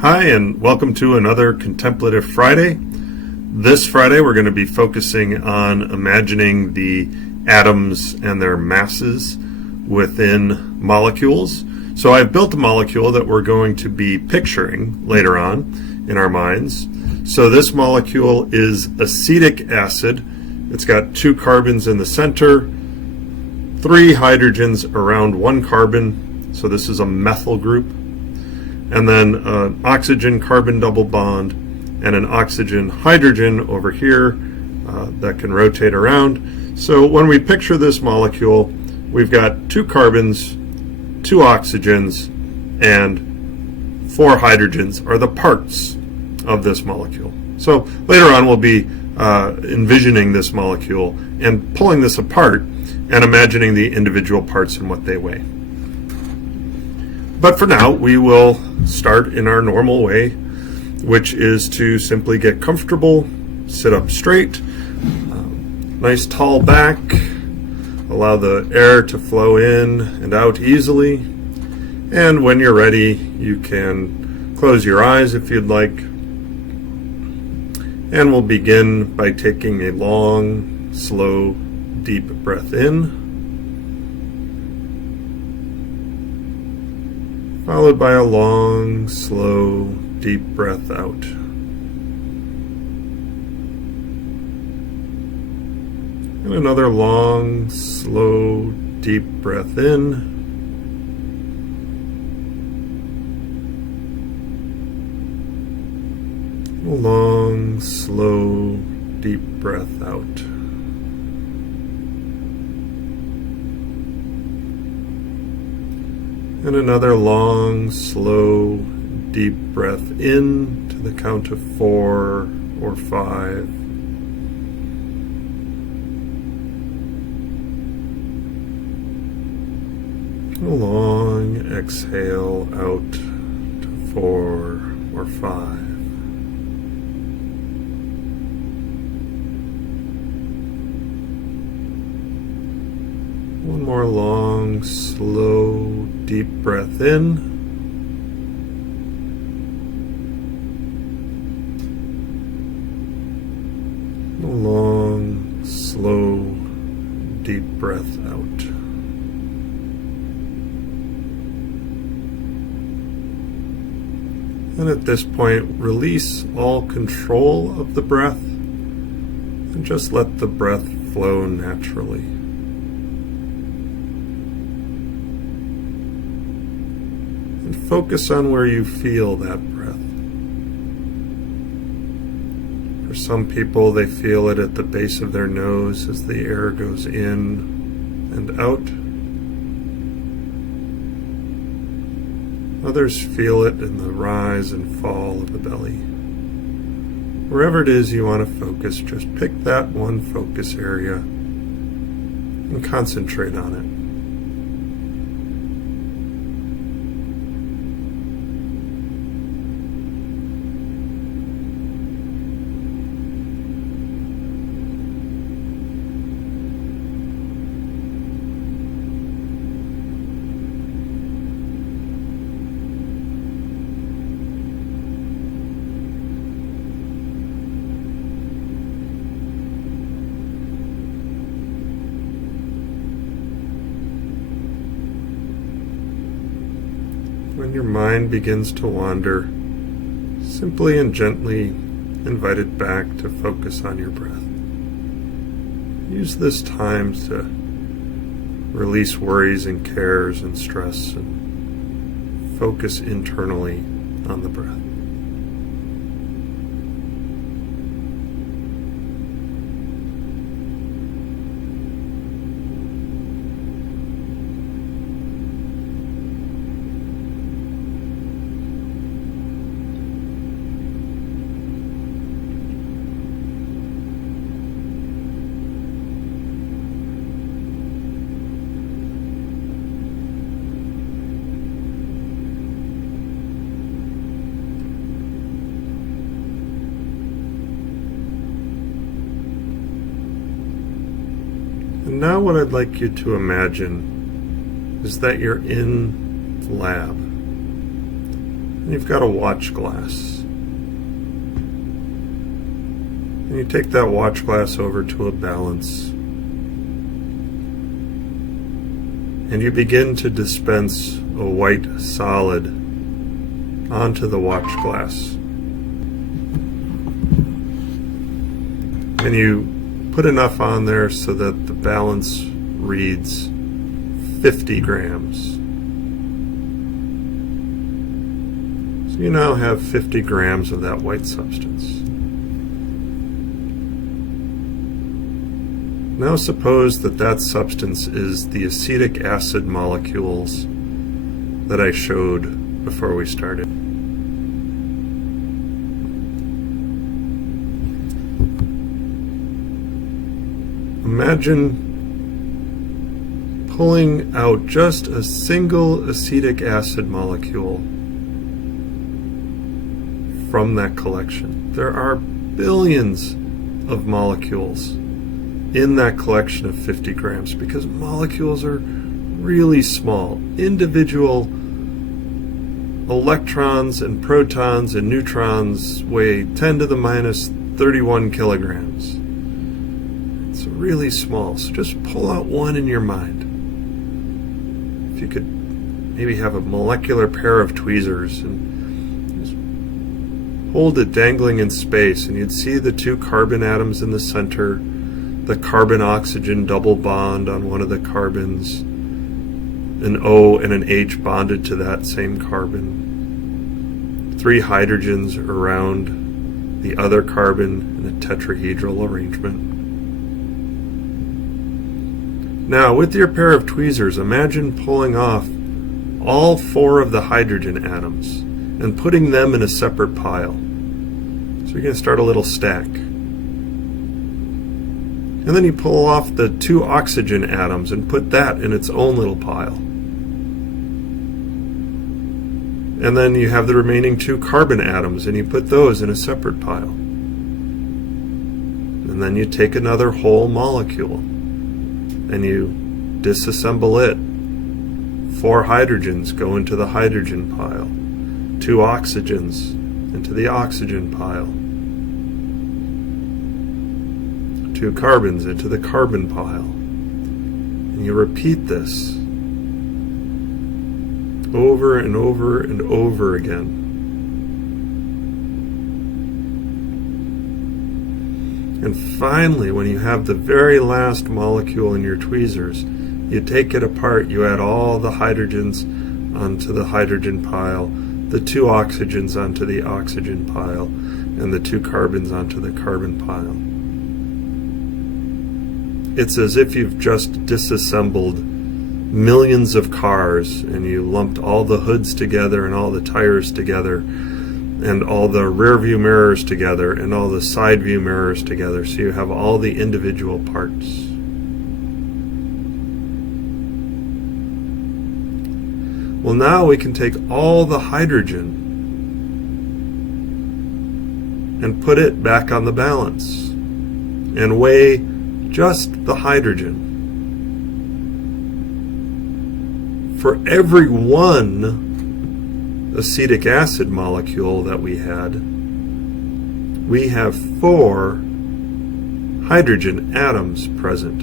Hi, and welcome to another Contemplative Friday. This Friday we're going to be focusing on imagining the atoms and their masses within molecules. So I've built a molecule that we're going to be picturing later on in our minds. So this molecule is acetic acid. It's got 2 carbons in the center, 3 hydrogens around 1 carbon. So this is a methyl group. And then an oxygen-carbon double bond and an oxygen-hydrogen over here that can rotate around. So when we picture this molecule, we've got 2 carbons, 2 oxygens, and 4 hydrogens are the parts of this molecule. So later on we'll be envisioning this molecule and pulling this apart and imagining the individual parts and what they weigh. But for now, we will start in our normal way, which is to simply get comfortable, sit up straight, nice tall back, allow the air to flow in and out easily, and when you're ready, you can close your eyes if you'd like, and we'll begin by taking a long, slow, deep breath in, followed by a long, slow, deep breath out. And another long, slow, deep breath in. A long, slow, deep breath out. And another long, slow, deep breath in to the count of 4 or 5. A long exhale out to 4 or 5. One more long, slow, deep breath in. A long, slow, deep breath out. And at this point, release all control of the breath and just let the breath flow naturally. Focus on where you feel that breath. For some people, they feel it at the base of their nose as the air goes in and out. Others feel it in the rise and fall of the belly. Wherever it is you want to focus, just pick that one focus area and concentrate on it. When your mind begins to wander, simply and gently invite it back to focus on your breath. Use this time to release worries and cares and stress and focus internally on the breath. And now what I'd like you to imagine is that you're in the lab. And you've got a watch glass. And you take that watch glass over to a balance. And you begin to dispense a white solid onto the watch glass. And you put enough on there so that the balance reads 50 grams. So you now have 50 grams of that white substance. Now suppose that that substance is the acetic acid molecules that I showed before we started. Imagine pulling out just a single acetic acid molecule from that collection. There are billions of molecules in that collection of 50 grams because molecules are really small. Individual electrons and protons and neutrons weigh 10 to the minus 31 kilograms. It's really small, so just pull out one in your mind. If you could maybe have a molecular pair of tweezers and just hold it dangling in space, and you'd see the two carbon atoms in the center, the carbon-oxygen double bond on one of the carbons, an O and an H bonded to that same carbon, 3 hydrogens around the other carbon in a tetrahedral arrangement. Now, with your pair of tweezers, imagine pulling off all 4 of the hydrogen atoms and putting them in a separate pile. So you're going to start a little stack. And then you pull off the 2 oxygen atoms and put that in its own little pile. And then you have the remaining 2 carbon atoms and you put those in a separate pile. And then you take another whole molecule and you disassemble it. 4 hydrogens go into the hydrogen pile. 2 oxygens into the oxygen pile. 2 carbons into the carbon pile. And you repeat this over and over and over again. And finally, when you have the very last molecule in your tweezers, you take it apart, you add all the hydrogens onto the hydrogen pile, the 2 oxygens onto the oxygen pile, and the 2 carbons onto the carbon pile. It's as if you've just disassembled millions of cars and you lumped all the hoods together and all the tires together and all the rear view mirrors together and all the side view mirrors together, so you have all the individual parts. Well, now we can take all the hydrogen and put it back on the balance and weigh just the hydrogen. For every 1 acetic acid molecule that we had, we have 4 hydrogen atoms present.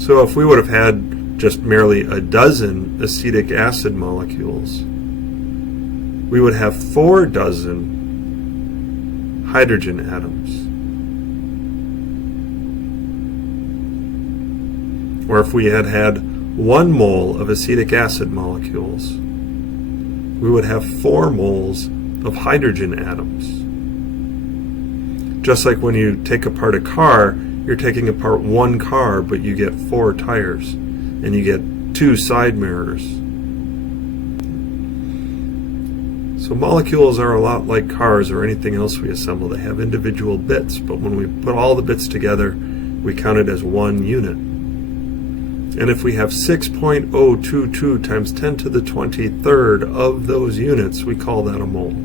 So if we would have had just merely a dozen acetic acid molecules, we would have 4 dozen hydrogen atoms. Or if we had had 1 mole of acetic acid molecules, we would have 4 moles of hydrogen atoms. Just like when you take apart a car, you're taking apart 1 car, but you get 4 tires, and you get 2 side mirrors. So molecules are a lot like cars or anything else we assemble. They have individual bits, but when we put all the bits together, we count it as 1 unit. And if we have 6.022 times 10 to the 23rd of those units, we call that a mole.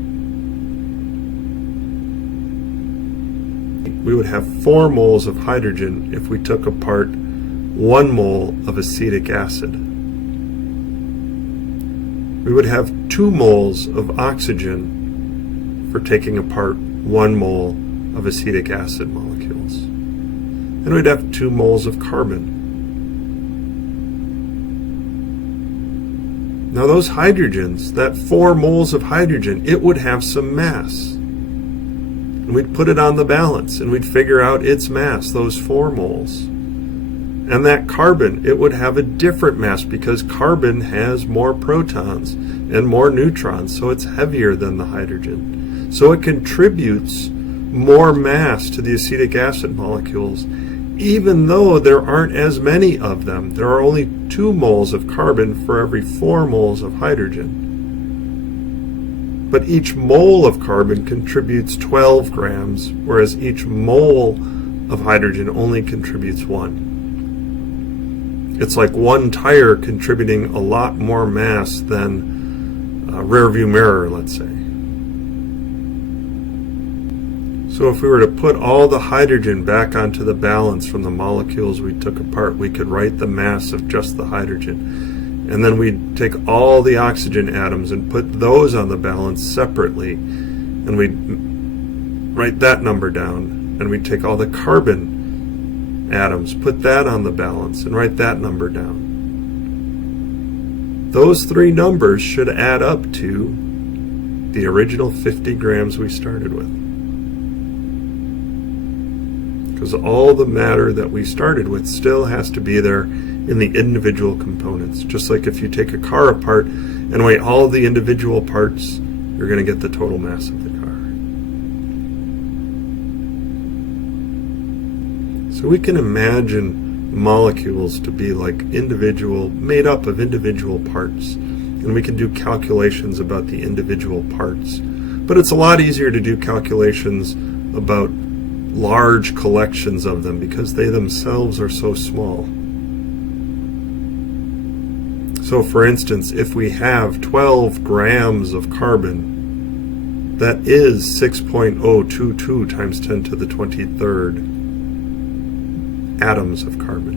We would have 4 moles of hydrogen if we took apart 1 mole of acetic acid. we would have 2 moles of oxygen for taking apart 1 mole of acetic acid molecules. And we'd have 2 moles of carbon. Now those hydrogens, that 4 moles of hydrogen, it would have some mass. And we'd put it on the balance and we'd figure out its mass, those 4 moles. And that carbon, it would have a different mass because carbon has more protons and more neutrons, so it's heavier than the hydrogen. So it contributes more mass to the acetic acid molecules, even though there aren't as many of them. There are only 2 moles of carbon for every 4 moles of hydrogen. But each mole of carbon contributes 12 grams, whereas each mole of hydrogen only contributes 1. It's like one tire contributing a lot more mass than a rear view mirror, let's say. So if we were to put all the hydrogen back onto the balance from the molecules we took apart, we could write the mass of just the hydrogen. And then we'd take all the oxygen atoms and put those on the balance separately. And we'd write that number down. And we'd take all the carbon atoms, put that on the balance, and write that number down. Those 3 numbers should add up to the original 50 grams we started with. Because all the matter that we started with still has to be there in the individual components. Just like if you take a car apart and weigh all the individual parts, you're going to get the total mass of the car. So we can imagine molecules to be like made up of individual parts. And we can do calculations about the individual parts. But it's a lot easier to do calculations about large collections of them because they themselves are so small. So for instance, if we have 12 grams of carbon, that is 6.022 times 10 to the 23rd atoms of carbon.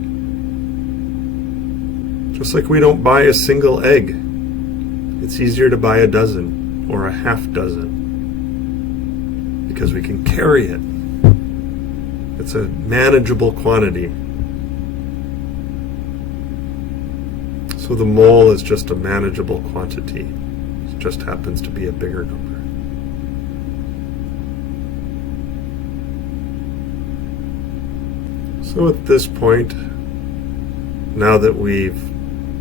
Just like we don't buy a single egg, it's easier to buy a dozen or a half dozen because we can carry it. It's a manageable quantity. So the mole is just a manageable quantity. It just happens to be a bigger number. So at this point, now that we've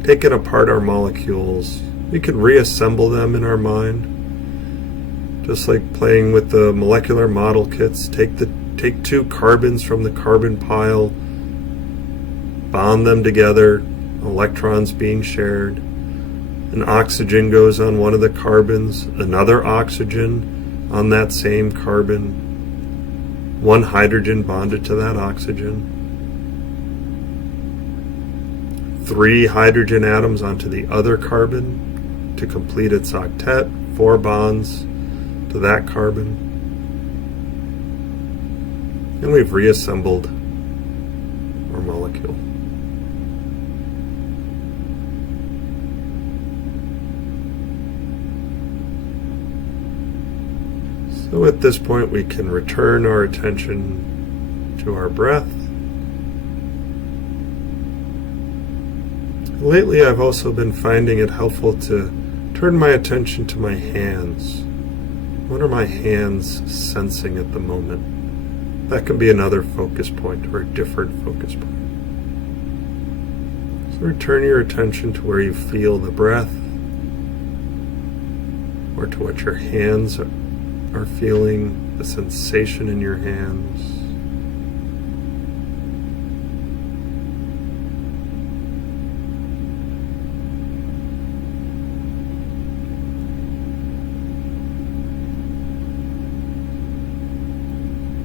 taken apart our molecules, we can reassemble them in our mind. Just like playing with the molecular model kits, take 2 carbons from the carbon pile, bond them together, electrons being shared. An oxygen goes on one of the carbons, another oxygen on that same carbon, 1 hydrogen bonded to that oxygen, 3 hydrogen atoms onto the other carbon to complete its octet, 4 bonds to that carbon. And we've reassembled our molecule. So at this point we can return our attention to our breath. Lately I've also been finding it helpful to turn my attention to my hands. What are my hands sensing at the moment? That can be another focus point or a different focus point. So return your attention to where you feel the breath or to what your hands are feeling, the sensation in your hands.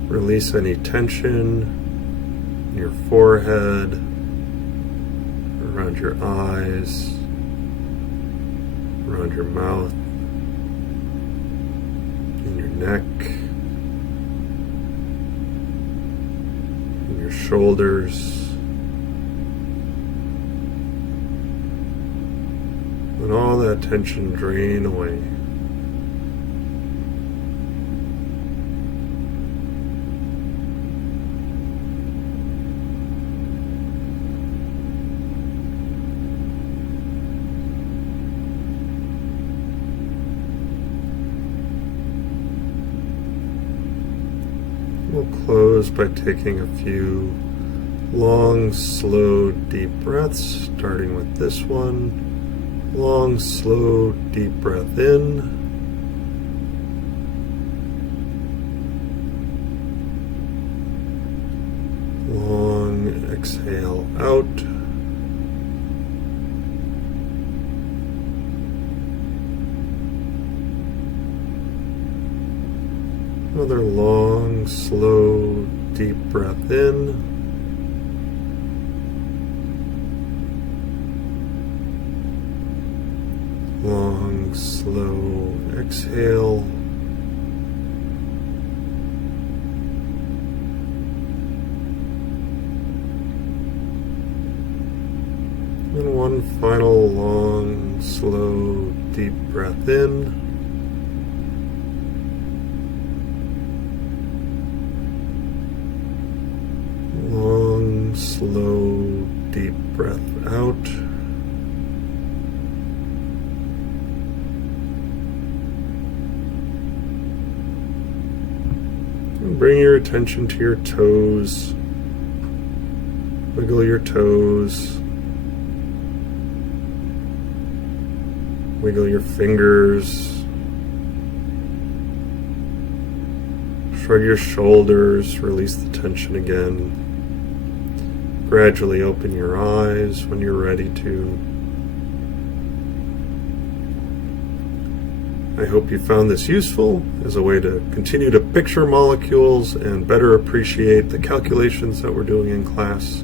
Release any tension in your forehead, around your eyes, around your mouth, in your neck, in your shoulders, and all that that tension drain away. We'll close by taking a few long, slow, deep breaths, starting with this one. Long, slow, deep breath in. Long exhale out. Another long, slow, deep breath in. Long, slow exhale. And one final long, slow, deep breath in. Long, slow, deep breath out. Bring your attention to your toes. Wiggle your toes. Wiggle your fingers. Shrug your shoulders. Release the tension again. Gradually open your eyes when you're ready to. I hope you found this useful as a way to continue to picture molecules and better appreciate the calculations that we're doing in class.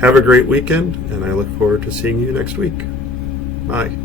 Have a great weekend, and I look forward to seeing you next week. Bye.